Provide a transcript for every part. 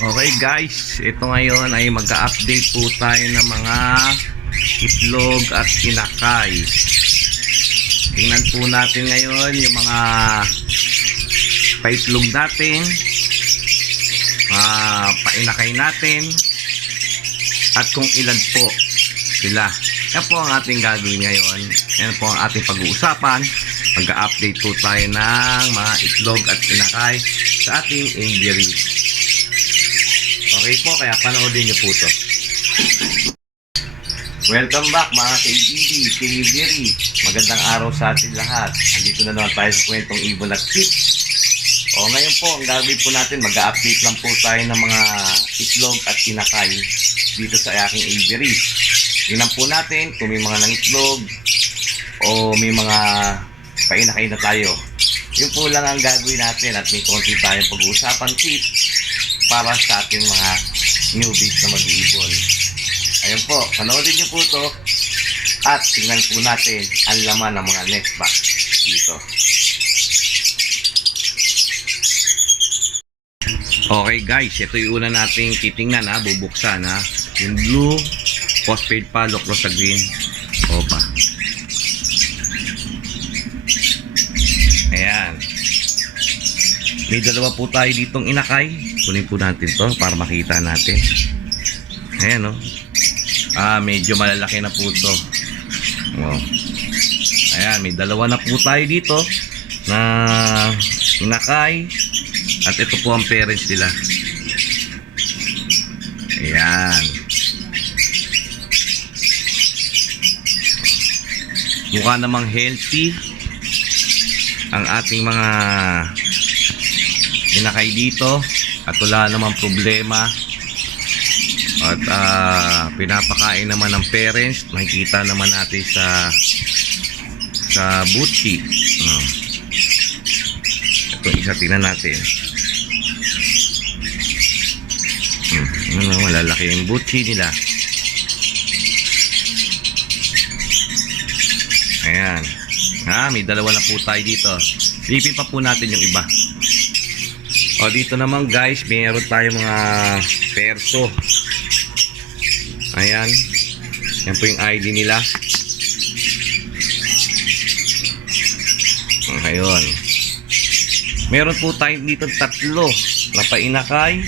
Okay guys, ito ngayon ay mag-update po tayo ng mga itlog at inakay. Tingnan po natin ngayon yung mga paitlog natin, painakay natin, at kung ilan po sila. Yan po ang ating gagawin ngayon. Yan po ang ating pag-uusapan. Mag-update po tayo ng mga itlog at inakay sa ating aviary. Okay po, kaya panoodin niyo po to. Welcome back mga KGB, Aviary. Magandang araw sa ating lahat. Andito na naman tayo sa kwentong Ibon at Chip. Ngayon po, ang gagawin po natin, mag-update lang po tayo ng mga itlog at inakay dito sa aking aviary. Tingnan po natin kung may mga nangitlog o may mga painakay na tayo. Yun po lang ang gagawin natin at may konti tayong pag-uusapan tip para sa ating mga newbies na mag-iibon. Ayun po, panoodin nyo po ito at tingnan po natin ang laman ng mga next box dito. Okay guys, ito yung una nating titingnan bubuksan yung blue phosphate palo cross sa green opa. Ayan, may dalawa po tayo ditong inakay. Kunin po natin to para makita natin. Ayan medyo malalaki na po to. Ayan, may dalawa na po tayo dito na inakay. At ito po ang parents nila. Ayan. Mukha namang healthy ang ating mga inakay dito. At wala namang problema. At pinapakain naman ng parents. Makikita naman natin sa butchi. Ito isa, tingnan natin. Malalaki yung butchi nila. Ayan. May dalawa na po tayo dito. Silipin pa po natin yung iba. Dito naman guys, mayroon tayo mga perso. Ayan. Yan po yung ID nila. Ayun. Meron po tayo dito tatlo na painakay.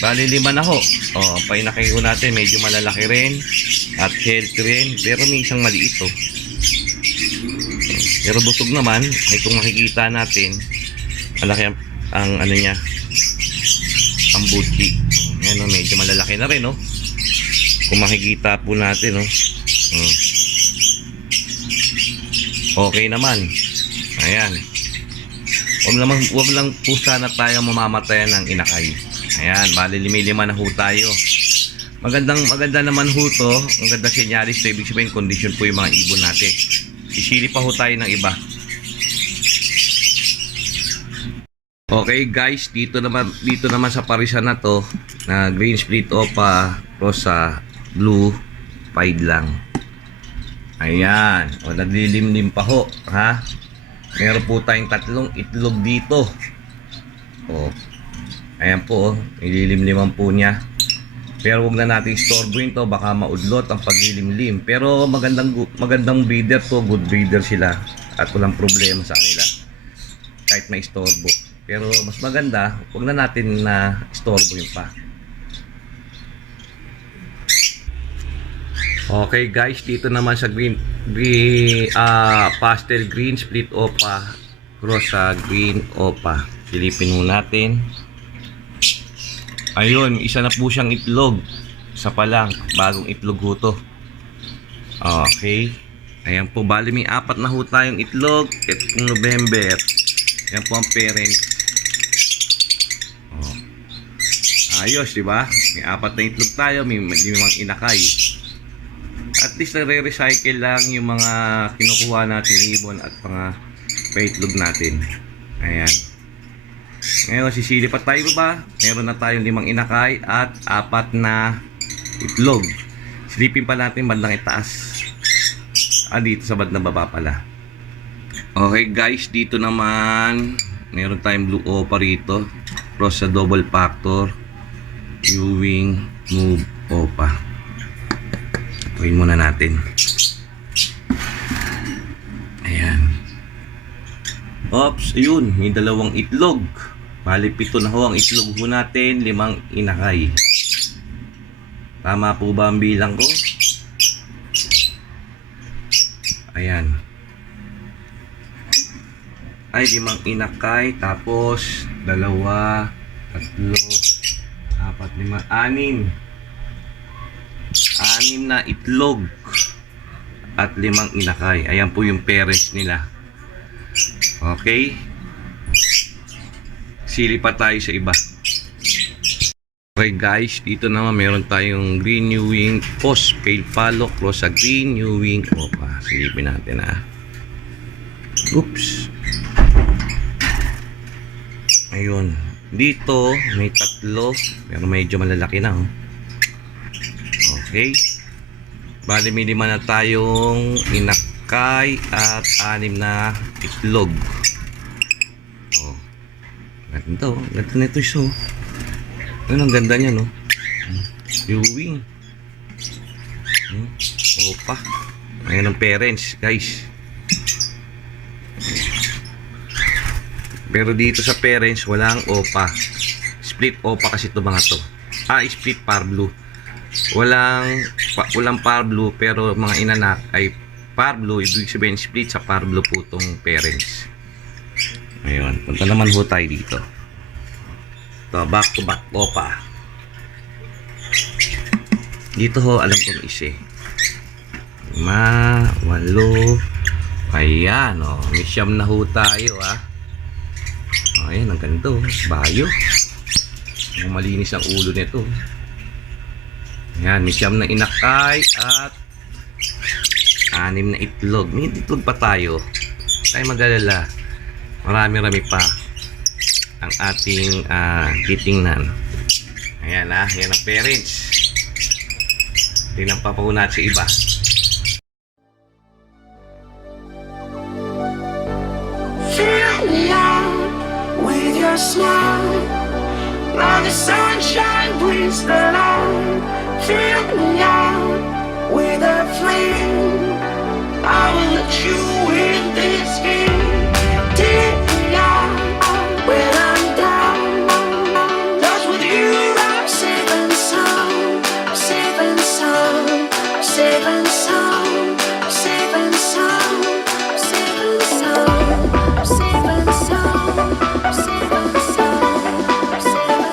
Bali 5 na ho. Painakay ko natin, medyo malalaki rin at healthy rin, pero may isang maliit pero busog naman. Ay kung makikita natin, malaki ang ano niya, ang butchi. Ayan medyo malalaki na rin kung makikita po natin okay naman. Ayan, wag lang po sana tayo mamamatayan ng inakay. Ayan, bali 5 na ho tayo. Maganda naman ho to. Ang ganda senyalis to, ibig sabihin condition po yung mga ibon natin. Isili pa ho tayo ng iba. Okay guys, dito naman sa parisan na to, na green split opa, rosa, blue, pied lang. Ayan, naglilimlim pa ho, Meron po tayong tatlong itlog dito. Ayan po, ililimliman po niya. Pero wag na natin istorbohin to, baka maudlot ang paglilimlim. Pero magandang breeder to, good breeder sila. At walang problema sa kanila kahit may istorbo. Pero mas maganda, wag na natin na istorbohin pa. Okay guys, dito naman sa pastel green split opa cross sa green opa. Silipin mo natin. Ayun, isa na po siyang itlog. Isa pa lang, bagong itlog ho to. Okay. Ayan po, bali may 4 na ho tayong itlog. Itong November. Ayan po ang parent. Ayos, diba? May 4 na itlog tayo, may mga inakay. At least nare-recycle lang yung mga kinukuha natin ibon at mga paitlog natin. Ayan. Ngayon, sisili pa tayo ba? Meron na tayong 5 inakay at 4 na itlog. Silipin pa natin bandang itaas. Dito sa bandang baba pala. Okay guys, dito naman meron tayong blue opa rito. Cross sa double factor. Ewing Move Opa. Tuloy muna natin. Ayan. Oops, ayun, may dalawang itlog. Bali, 7 na ho ang itlog ho natin, 5 inakay. Tama po ba ang bilang ko? Ayan. Ay, 5 inakay, tapos 2, 3, 4, 5, 6. 6 na itlog at 5 inakay. Ayan po yung parents nila. Okay? Sili pa tayo sa iba. Okay guys, dito naman meron tayong green Ewing post pale palo cross sa green Ewing opa. Silipin natin ha. Oops. Ayun. Dito may 3 pero medyo malalaki na oh. Okay. Bali may 5 na tayong inakay at 6 na itlog. Oh. Ganda oh. Ganda na ito iso. Ano ang ganda niya no? Ewing. Opa. Ayan ang parents guys. Pero dito sa parents walang opa. Split opa kasi ito mga to. Split par blue. Walang par blue pero mga inanak ay par blue. Ibig sabihin split sa par blue po itong parents. Ayun. Punta naman ho tayo dito. Ito, back to back opa. Dito ho alam kong isa. 5, 8. Ayan o. May 9 na ho tayo ah. Ayan ang ganito. Bayo. Malinis ang ulo nito. Ayan, may 9 na inakay at 6 na itlog. May itlog pa tayo. Tayo mag-alala. Marami-rami pa ang ating titingnan. Ayan yan ang parents. Tingnan pa po natin sa iba. Fill me out with your smile. Now the sunshine brings the light. Fill me out with a flame. I will let you in this game. Take me out when I'm down. Just with you I'm safe and sound. Safe and sound. Safe and sound. Safe and sound. Safe and sound. Safe and sound. Safe and sound. Safe and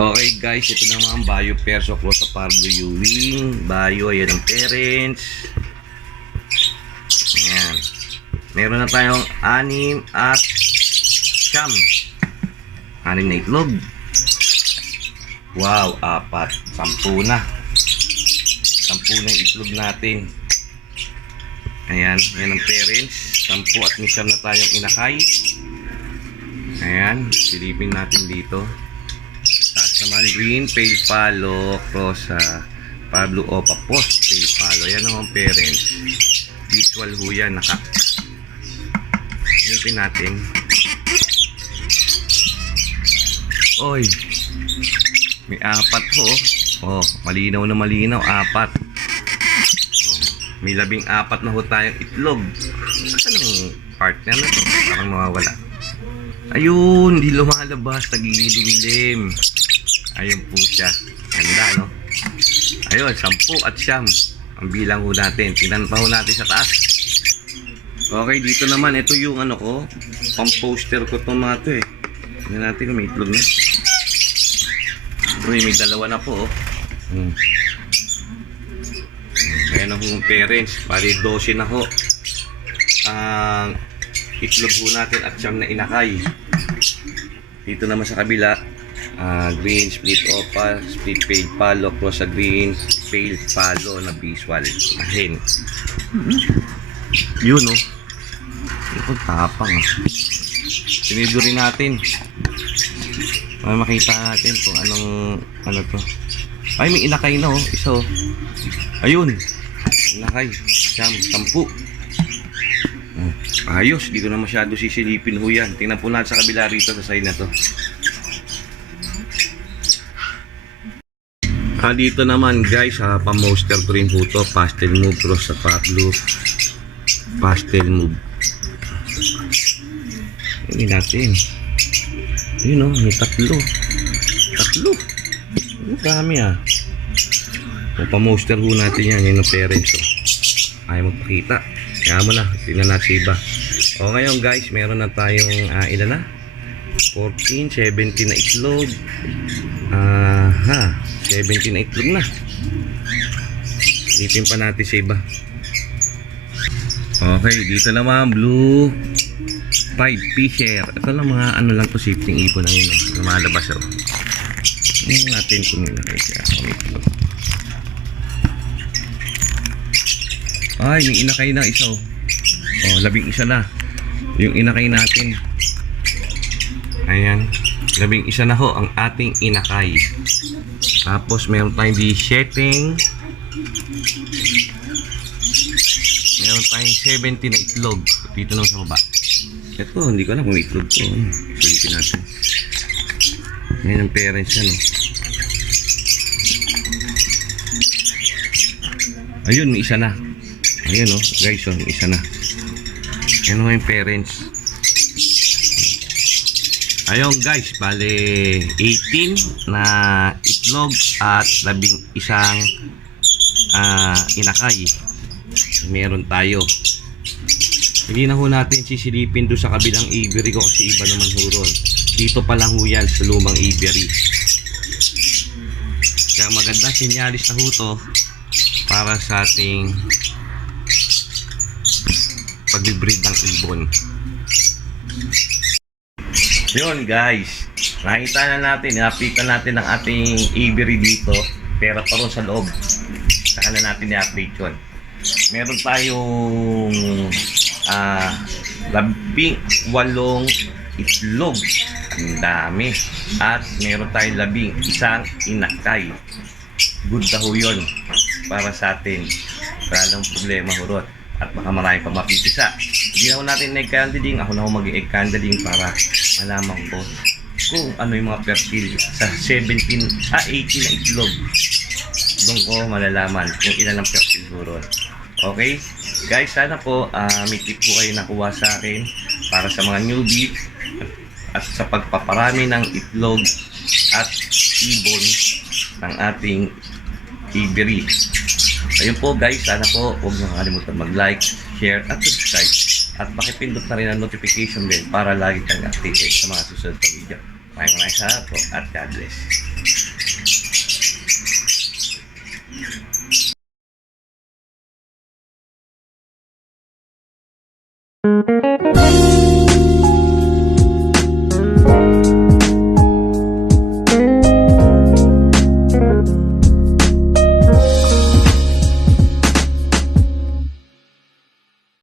Okay guys, ito naman ang Bayo Perso Cross sa Pablo Ewing. Bayo, ayan ang parents. Ayan. Meron na tayong 6 at 9. 6 na itlog. Wow, 4. 10 na. 10 na yung itlog natin. Ayan, ayan ang parents. 10 at 9 na tayong inakay. Ayan, silipin natin dito. Taas naman green pale palo cross sa Pablo opa post pale palo. Yan ang parents. Visual ho yan. Silipin natin. Oy, may 4 ho. Oh, malinaw na malinaw. 4. Oh, may 14 na ho tayong itlog. Saan ang partner na to? Parang mawawala. Ayun, hindi lumalabas. Tagilim-lim. Ayun po siya. Ganda, no? Ayun, 10 at 9. Ang bilang ho natin. Tingnan pa ho natin sa taas. Okay, dito naman. Ito yung ano ko. Pang-poster ko itong mga ito eh. Tingnan natin kung may itlog na. Uy, may 2 na po oh. Ayan ho yung parents. Bali 12 na ho. Ang itlog ho natin at 9 na inakay. Dito naman sa kabila, green, split opal, split pale palo, cross sa green, pale palo na visual. Ahin. Yun oh. Ito tapang ah. Sinidyo rin natin. Para makita natin kung anong, ano to. Ay, may inakay na oh. Isa oh. Ayun. Inakay. Siyam, 10. Ayos, di ko na masyado sisilipin ho yan. Tingnan po natin sa kabila rito sa side na to. Dito naman guys, pa-monster ko rin po to. Pastel move cross sa Pablo. Pastel move. Hindi natin. Yun o, may tatlo. Ang dami ah. Pa-monster ho natin yan. Yun ang parents oh. Ayaw magpakita. Kaya mo na, tingnan natin iba. O ngayon guys, meron na tayong ilan na? 14, 17 na itlog. 17 na itlog na. Ipin pa natin sa iba. Okay, dito naman blue 5 fisher. Ito lang mga ano lang to, shifting ipon na yun lumalabas oh. Tingnan natin kung nilagay siya. Ay, may inakay na isa oh. Oh, 11 na. Yung inakay natin. Ayan. 11 na ho ang ating inakay. Tapos meron tayong 17. Meron tayong 17 na itlog. Dito naman sa baba. Ito, hindi ko alam kung itlog ko. Silipin natin. Ngayon ang parents yan oh. Ayun, may isa na. Ayun oh, guys oh, may isa na. Ano nga yung parents? Ayun guys, bale 18 na itlog at 11 inakay. Meron tayo. Hindi na ho natin sisilipin doon sa kabilang aviary ko kasi iba naman ho ron. Dito pa lang ho yan sa lumang aviary. Kaya maganda, sinyalis na ho to para sa ating pag-breed ng ibon. Yun guys, nakita na natin, i-update na natin ang ating aviary dito, pero paron sa loob. Saka na natin i-update yun. Meron tayong 18 itlog. Ang dami. At meron tayong 11 inakay. Good na ho yun para sa atin. Wala lang problema hurot. At baka marami pa mapipisa. Hindi na ho natin egg candling. Ako na ho mag-egg candling para malaman ko kung ano yung mga fertile sa 18 na itlog. Doon ko malalaman kung ilan ang fertile hurot. Okay? Guys, sana po may tip po kayo nakuha sa akin para sa mga newbie at sa pagpaparami ng itlog at ibon ng ating aviary. Ayun po guys, sana po huwag nyo kalimutan mag-like, share at subscribe at pakipindot na rin ang notification bell para lagi kang updated sa mga susunod na video. Maraming salamat po at God bless.